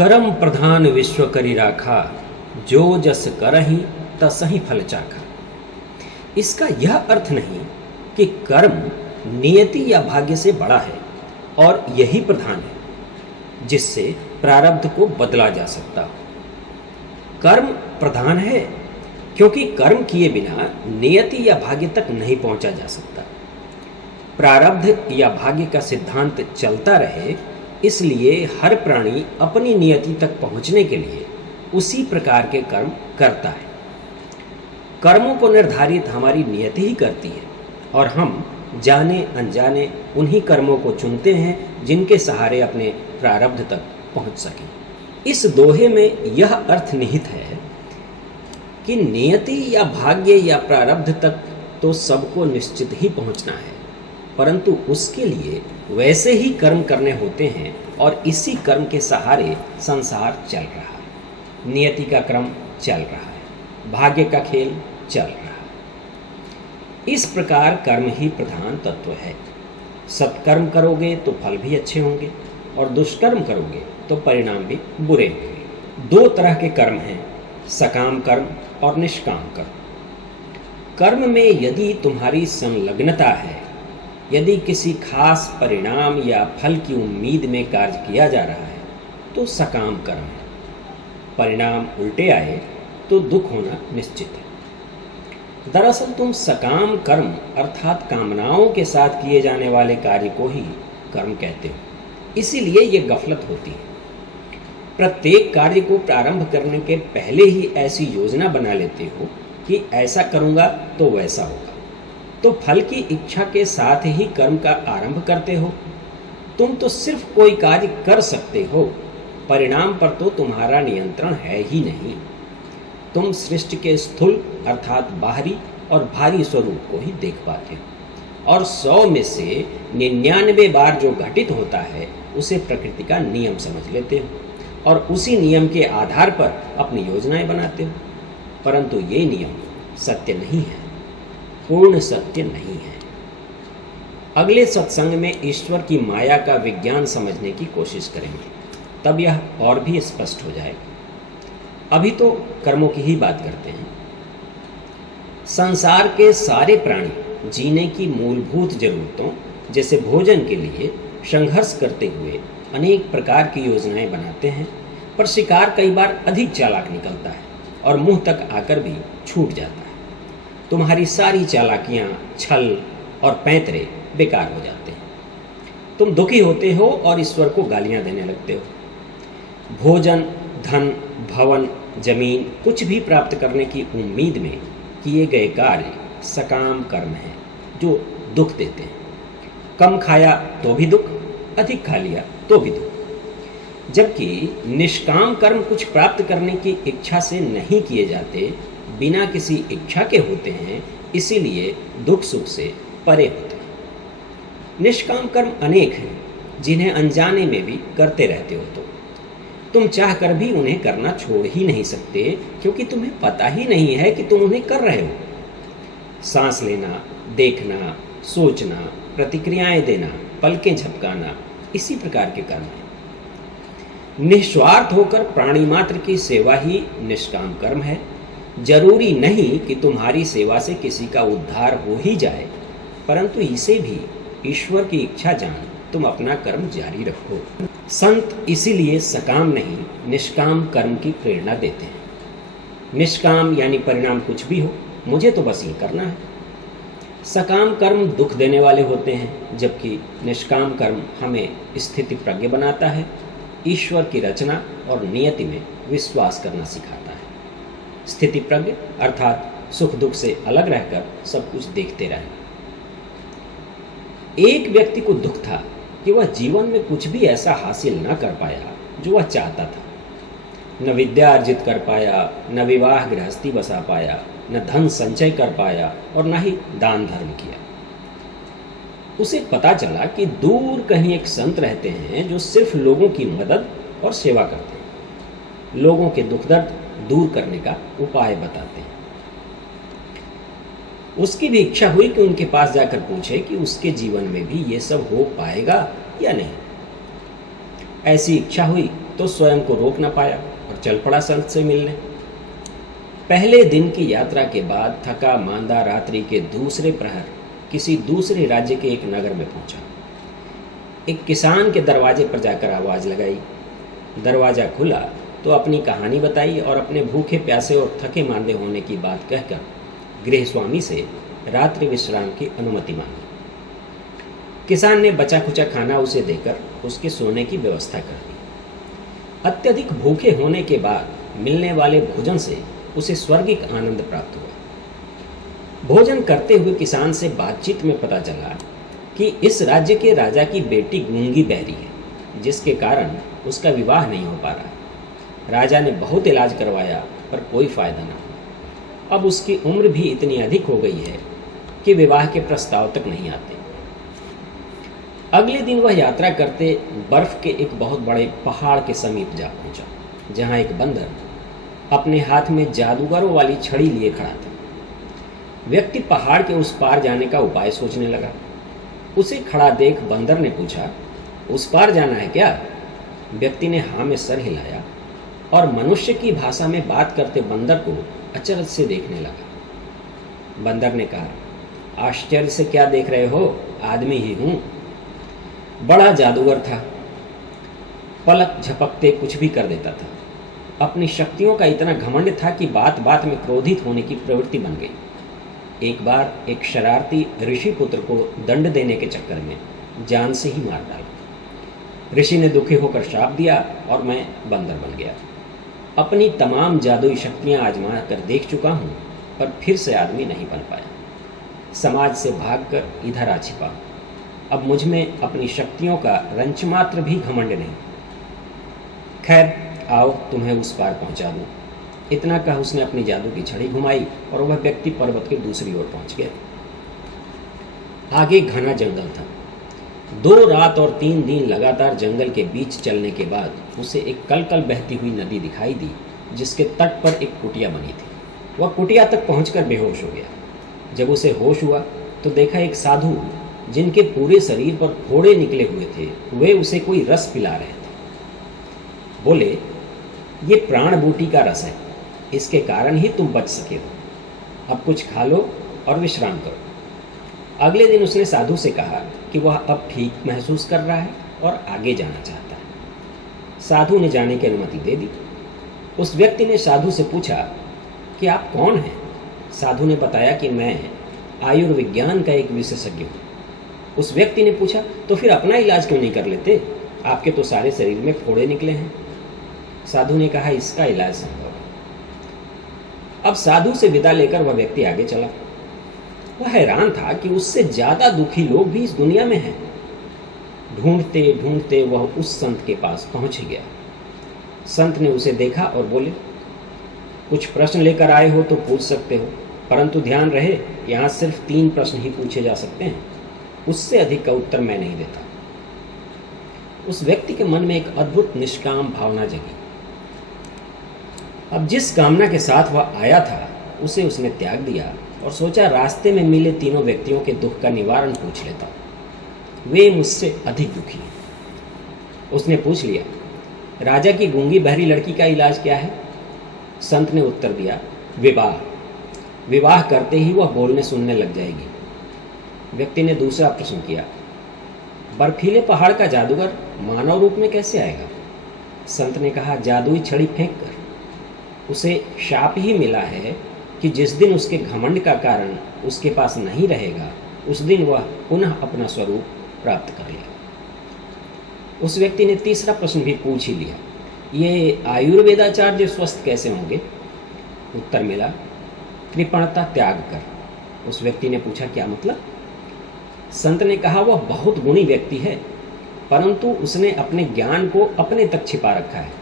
कर्म प्रधान विश्व करी राखा, जो जस करहि तसहि फल चाखा। इसका यह अर्थ नहीं कि कर्म नियति या भाग्य से बड़ा है और यही प्रधान है जिससे प्रारब्ध को बदला जा सकता हो। कर्म प्रधान है क्योंकि कर्म किए बिना नियति या भाग्य तक नहीं पहुंचा जा सकता। प्रारब्ध या भाग्य का सिद्धांत चलता रहे, इसलिए हर प्राणी अपनी नियति तक पहुंचने के लिए उसी प्रकार के कर्म करता है। कर्मों को निर्धारित हमारी नियति ही करती है और हम जाने अनजाने उन्हीं कर्मों को चुनते हैं जिनके सहारे अपने प्रारब्ध तक पहुंच सकें। इस दोहे में यह अर्थ निहित है कि नियति या भाग्य या प्रारब्ध तक तो सबको निश्चित ही पहुंचना है, परंतु उसके लिए वैसे ही कर्म करने होते हैं और इसी कर्म के सहारे संसार चल रहा है। नियति का क्रम चल रहा है, भाग्य का खेल चल रहा है। इस प्रकार कर्म ही प्रधान तत्व है। सत्कर्म करोगे तो फल भी अच्छे होंगे और दुष्कर्म करोगे तो परिणाम भी बुरे होंगे। दो तरह के कर्म हैं, सकाम कर्म और निष्काम कर्म। कर्म में यदि तुम्हारी संलग्नता है, यदि किसी खास परिणाम या फल की उम्मीद में कार्य किया जा रहा है तो सकाम कर्म है। परिणाम उल्टे आए तो दुख होना निश्चित है। दरअसल तुम सकाम कर्म अर्थात कामनाओं के साथ किए जाने वाले कार्य को ही कर्म कहते हो, इसीलिए ये गफलत होती है। प्रत्येक कार्य को प्रारंभ करने के पहले ही ऐसी योजना बना लेते हो कि ऐसा करूँगा तो वैसा होगा, तो फल की इच्छा के साथ ही कर्म का आरंभ करते हो। तुम तो सिर्फ कोई कार्य कर सकते हो, परिणाम पर तो तुम्हारा नियंत्रण है ही नहीं। तुम सृष्टि के स्थूल अर्थात बाहरी और भारी स्वरूप को ही देख पाते हो और 100 में से 99 बार जो घटित होता है उसे प्रकृति का नियम समझ लेते हो और उसी नियम के आधार पर अपनी योजनाएं बनाते हो, परंतु ये नियम सत्य नहीं है, पूर्ण सत्य नहीं है। अगले सत्संग में ईश्वर की माया का विज्ञान समझने की कोशिश करेंगे, तब यह और भी स्पष्ट हो जाएगा। अभी तो कर्मों की ही बात करते हैं। संसार के सारे प्राणी जीने की मूलभूत जरूरतों जैसे भोजन के लिए संघर्ष करते हुए अनेक प्रकार की योजनाएं बनाते हैं, पर शिकार कई बार अधिक चालाक निकलता है और मुंह तक आकर भी छूट जाता है। तुम्हारी सारी चालाकियां, छल और पैंतरे बेकार हो जाते हैं। तुम दुखी होते हो और ईश्वर को गालियां देने लगते हो। भोजन, धन, भवन, जमीन कुछ भी प्राप्त करने की उम्मीद में किए गए कार्य सकाम कर्म हैं जो दुख देते हैं। कम खाया तो भी दुख, अधिक खा लिया तो भी दुख। जबकि निष्काम कर्म कुछ प्राप्त करने की इच्छा से नहीं किए जाते, बिना किसी इच्छा के होते हैं, इसीलिए दुख सुख से परे होते हैं। निष्काम कर्म अनेक हैं जिन्हें अनजाने में भी करते रहते हो, तो तुम चाहकर भी उन्हें करना छोड़ ही नहीं सकते क्योंकि तुम्हें पता ही नहीं है कि तुम उन्हें कर रहे हो। सांस लेना, देखना, सोचना, प्रतिक्रियाएं देना, पलकें झपकाना, इसी प्रकार के कर्म हैं। निस्वार्थ होकर प्राणी मात्र की सेवा ही निष्काम कर्म है। जरूरी नहीं कि तुम्हारी सेवा से किसी का उद्धार हो ही जाए, परंतु इसे भी ईश्वर की इच्छा जान तुम अपना कर्म जारी रखो। संत इसीलिए सकाम नहीं निष्काम कर्म की प्रेरणा देते हैं। निष्काम यानी परिणाम कुछ भी हो, मुझे तो बस ये करना है। सकाम कर्म दुख देने वाले होते हैं, जबकि निष्काम कर्म हमें स्थिति प्रज्ञ बनाता है, ईश्वर की रचना और नियति में विश्वास करना सिखाता है। स्थिति प्रज्ञ अर्थात सुख दुख से अलग रहकर सब कुछ देखते रहना। एक व्यक्ति को दुख था कि वह जीवन में कुछ भी ऐसा हासिल न कर पाया जो वह चाहता था। न विद्या अर्जित कर पाया, न विवाह गृहस्थी बसा पाया, न धन संचय कर पाया और न ही दान धर्म किया। उसे पता चला कि दूर कहीं एक संत रहते हैं जो सिर्फ लोगों की मदद और सेवा करते हैं, लोगों के दुख दर्द दूर करने का उपाय बताते हैं। उसकी भी इच्छा हुई कि उनके पास जाकर पूछे कि उसके जीवन में भी ये सब हो पाएगा या नहीं। ऐसी इच्छा हुई तो स्वयं को रोक न पाया और चल पड़ा संत से मिलने। पहले दिन की यात्रा के बाद थका मांदा रात्रि के दूसरे प्रहर किसी दूसरे राज्य के एक नगर में पहुंचा। एक किसान के दरवाजे पर जाकर आवाज़ लगाई। दरवाज़ा खुला तो अपनी कहानी बताई और अपने भूखे प्यासे और थके मांदे होने की बात कहकर गृह स्वामी से रात्रि विश्राम की अनुमति मांगी। किसान ने बचा खुचा खाना उसे देकर उसके सोने की व्यवस्था कर दी। अत्यधिक भूखे होने के बाद मिलने वाले भोजन से उसे स्वर्गिक आनंद प्राप्त हुआ। भोजन करते हुए किसान से बातचीत में पता चला कि इस राज्य के राजा की बेटी गूंगी बहरी है, जिसके कारण उसका विवाह नहीं हो पा रहा। राजा ने बहुत इलाज करवाया पर कोई फायदा ना हुआ। अब उसकी उम्र भी इतनी अधिक हो गई है कि विवाह के प्रस्ताव तक नहीं आते। अगले दिन वह यात्रा करते बर्फ के एक बहुत बड़े पहाड़ के समीप जा पहुंचा, जहां एक बंदर अपने हाथ में जादूगरों वाली छड़ी लिए खड़ा था। व्यक्ति पहाड़ के उस पार जाने का उपाय सोचने लगा। उसे खड़ा देख बंदर ने पूछा, उस पार जाना है क्या? व्यक्ति ने हाँ में सर हिलाया और मनुष्य की भाषा में बात करते बंदर को अचरज से देखने लगा। बंदर ने कहा, आश्चर्य से क्या देख रहे हो? आदमी ही हूं। बड़ा जादूगर था, पलक झपकते कुछ भी कर देता था। अपनी शक्तियों का इतना घमंड था कि बात बात में क्रोधित होने की प्रवृत्ति बन गई। एक बार एक शरारती ऋषि पुत्र को दंड देने के चक्कर में जान से ही मार डाला। ऋषि ने दुखी होकर श्राप दिया और मैं बंदर बन गया। अपनी तमाम जादुई शक्तियां आजमा कर देख चुका हूं, पर फिर से आदमी नहीं बन पाया। समाज से भागकर इधर आ छिपा। अब मुझ में अपनी शक्तियों का रंच मात्र भी घमंड नहीं। खैर, आओ तुम्हें उस पार पहुंचा दूं। इतना कह उसने अपनी जादू की छड़ी घुमाई और वह व्यक्ति पर्वत के दूसरी ओर पहुंच गया। आगे घना जंगल था। 2 रात और 3 दिन लगातार जंगल के बीच चलने के बाद उसे एक कलकल बहती हुई नदी दिखाई दी, जिसके तट पर एक कुटिया बनी थी। वह कुटिया तक पहुंचकर बेहोश हो गया। जब उसे होश हुआ तो देखा एक साधु, जिनके पूरे शरीर पर फोड़े निकले हुए थे, वे उसे कोई रस पिला रहे थे। बोले, ये प्राण बूटी का रस है, इसके कारण ही तुम बच सके हो। अब कुछ खा लो और विश्राम करो। अगले दिन उसने साधु से कहा कि वह अब ठीक महसूस कर रहा है और आगे जाना चाहता है। साधु ने जाने की अनुमति दे दी। उस व्यक्ति ने साधु से पूछा कि आप कौन हैं? साधु ने बताया कि मैं आयुर्विज्ञान का एक विशेषज्ञ हूँ। उस व्यक्ति ने पूछा, तो फिर अपना इलाज क्यों नहीं कर लेते? आपके तो सारे शरीर में फोड़े निकले हैं। साधु ने कहा, इसका इलाज संभव है। अब साधु से विदा लेकर वह व्यक्ति आगे चला। वह हैरान था कि उससे ज्यादा दुखी लोग भी इस दुनिया में हैं। ढूंढते ढूंढते वह उस संत के पास पहुंच गया। संत ने उसे देखा और बोले, कुछ प्रश्न लेकर आए हो तो पूछ सकते हो, परंतु ध्यान रहे यहाँ सिर्फ 3 प्रश्न ही पूछे जा सकते हैं, उससे अधिक का उत्तर मैं नहीं देता। उस व्यक्ति के मन में एक अद्भुत निष्काम भावना जगी। अब जिस कामना के साथ वह आया था उसे उसने त्याग दिया और सोचा रास्ते में मिले तीनों व्यक्तियों के दुख का निवारण पूछ लेता। वे मुझसे अधिक दुखी हैं। उसने पूछ लिया, राजा की गूंगी बहरी लड़की का इलाज क्या है? संत ने उत्तर दिया, विवाह। विवाह करते ही वह बोलने सुनने लग जाएगी। व्यक्ति ने दूसरा प्रश्न किया, बर्फीले पहाड़ का जादूगर मानव रूप में कैसे आएगा? संत ने कहा, जादुई छड़ी फेंक कर। उसे शाप ही मिला है कि जिस दिन उसके घमंड का कारण उसके पास नहीं रहेगा, उस दिन वह पुनः अपना स्वरूप प्राप्त कर लेगा। उस व्यक्ति ने तीसरा प्रश्न भी पूछ ही लिया, ये आयुर्वेदाचार्य स्वस्थ कैसे होंगे? उत्तर मिला, कृपणता त्याग कर। उस व्यक्ति ने पूछा, क्या मतलब? संत ने कहा, वह बहुत गुणी व्यक्ति है, परंतु उसने अपने ज्ञान को अपने तक छिपा रखा है।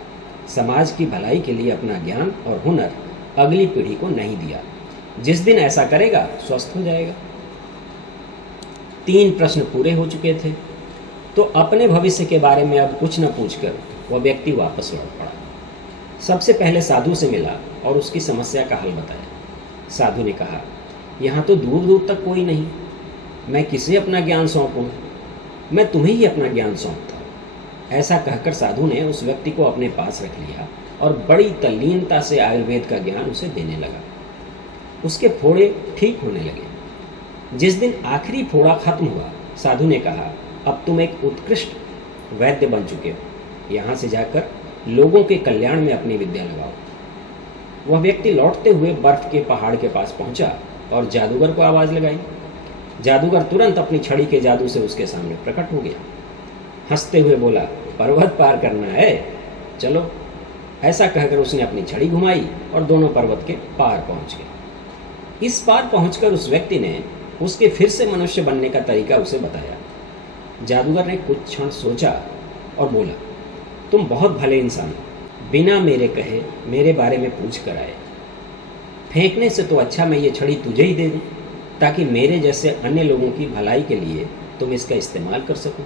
समाज की भलाई के लिए अपना ज्ञान और हुनर अगली पीढ़ी को नहीं दिया। जिस दिन ऐसा करेगा स्वस्थ हो जाएगा। 3 प्रश्न पूरे हो चुके थे तो अपने भविष्य के बारे में अब कुछ न पूछकर वह व्यक्ति वापस लौट पड़ा। सबसे पहले साधु से मिला और उसकी समस्या का हल बताया। साधु ने कहा, यहाँ तो दूर दूर तक कोई नहीं, मैं किसे अपना ज्ञान सौंपूं? मैं तुम्हें ही अपना ज्ञान सौंपता हूँ। ऐसा कहकर साधु ने उस व्यक्ति को अपने पास रख लिया और बड़ी तल्लीनता से आयुर्वेद का ज्ञान उसे देने लगा। उसके फोड़े ठीक होने लगे। जिस दिन आखिरी फोड़ा खत्म हुआ, साधु ने कहा, अब तुम एक उत्कृष्ट वैद्य बन चुके हो, यहाँ से जाकर लोगों के कल्याण में अपनी विद्या लगाओ। वह व्यक्ति लौटते हुए बर्फ के पहाड़ के पास पहुंचा और जादूगर को आवाज़ लगाई। जादूगर तुरंत अपनी छड़ी के जादू से उसके सामने प्रकट हो गया। हंसते हुए बोला, पर्वत पार करना है, चलो। ऐसा कहकर उसने अपनी छड़ी घुमाई और दोनों पर्वत के पार पहुंच गए। इस पार पहुंचकर उस व्यक्ति ने उसके फिर से मनुष्य बनने का तरीका उसे बताया। जादूगर ने कुछ क्षण सोचा और बोला, तुम बहुत भले इंसान हो, बिना मेरे कहे मेरे बारे में पूछ कर आए। फेंकने से तो अच्छा मैं ये छड़ी तुझे ही दे दूं, ताकि मेरे जैसे अन्य लोगों की भलाई के लिए तुम इसका इस्तेमाल कर सको।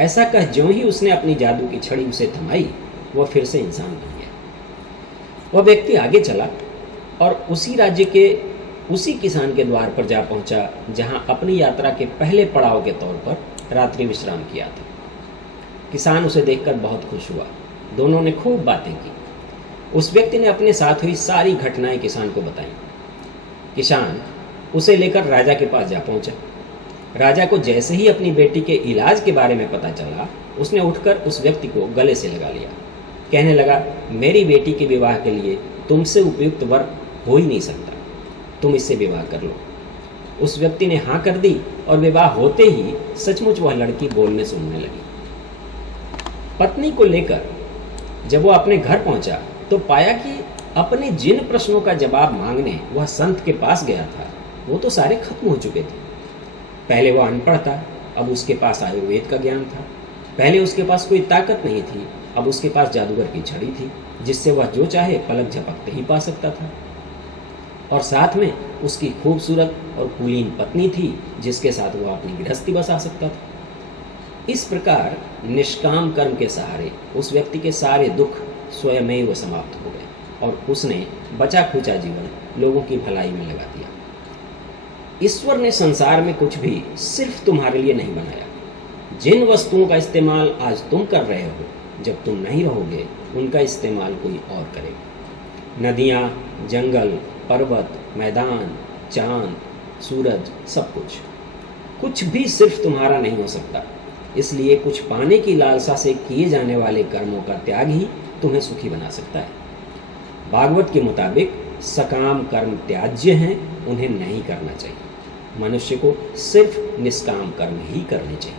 ऐसा कह ज्यों ही उसने अपनी जादू की छड़ी उसे थमाई, वह फिर से इंसान बन गया। वह व्यक्ति आगे चला और उसी राज्य के उसी किसान के द्वार पर जा पहुंचा जहां अपनी यात्रा के पहले पड़ाव के तौर पर रात्रि विश्राम किया था। किसान उसे देखकर बहुत खुश हुआ। दोनों ने खूब बातें की। उस व्यक्ति ने अपने साथ हुई सारी घटनाएं किसान को बताई। किसान उसे लेकर राजा के पास जा पहुंचा। राजा को जैसे ही अपनी बेटी के इलाज के बारे में पता चला, उसने उठकर उस व्यक्ति को गले से लगा लिया। कहने लगा, मेरी बेटी के विवाह के लिए तुमसे उपयुक्त वर हो ही नहीं सकता, तुम इससे विवाह कर लो। उस व्यक्ति ने हाँ कर दी और विवाह होते ही सचमुच वह लड़की बोलने सुनने लगी। पत्नी को लेकर जब वो अपने घर पहुंचा तो पाया कि अपने जिन प्रश्नों का जवाब मांगने वह संत के पास गया था, वो तो सारे खत्म हो चुके थे। पहले वह अनपढ़ था, अब उसके पास आयुर्वेद का ज्ञान था। पहले उसके पास कोई ताकत नहीं थी, अब उसके पास जादूगर की छड़ी थी, जिससे वह जो चाहे पलक झपकते ही पा सकता था। और साथ में उसकी खूबसूरत और कुलीन पत्नी थी, जिसके साथ वह अपनी गृहस्थी बसा सकता था। इस प्रकार निष्काम कर्म के सहारे उस व्यक्ति के सारे दुख स्वयमेव समाप्त हो गए और उसने बचा खुचा जीवन लोगों की भलाई में लगा दिया। ईश्वर ने संसार में कुछ भी सिर्फ तुम्हारे लिए नहीं बनाया। जिन वस्तुओं का इस्तेमाल आज तुम कर रहे हो, जब तुम नहीं रहोगे उनका इस्तेमाल कोई और करेगा। नदियाँ, जंगल, पर्वत, मैदान, चांद, सूरज, सब कुछ भी सिर्फ तुम्हारा नहीं हो सकता। इसलिए कुछ पाने की लालसा से किए जाने वाले कर्मों का त्याग ही तुम्हें सुखी बना सकता है। भागवत के मुताबिक सकाम कर्म त्याज्य हैं, उन्हें नहीं करना चाहिए। मनुष्य को सिर्फ निष्काम कर्म ही करने चाहिए।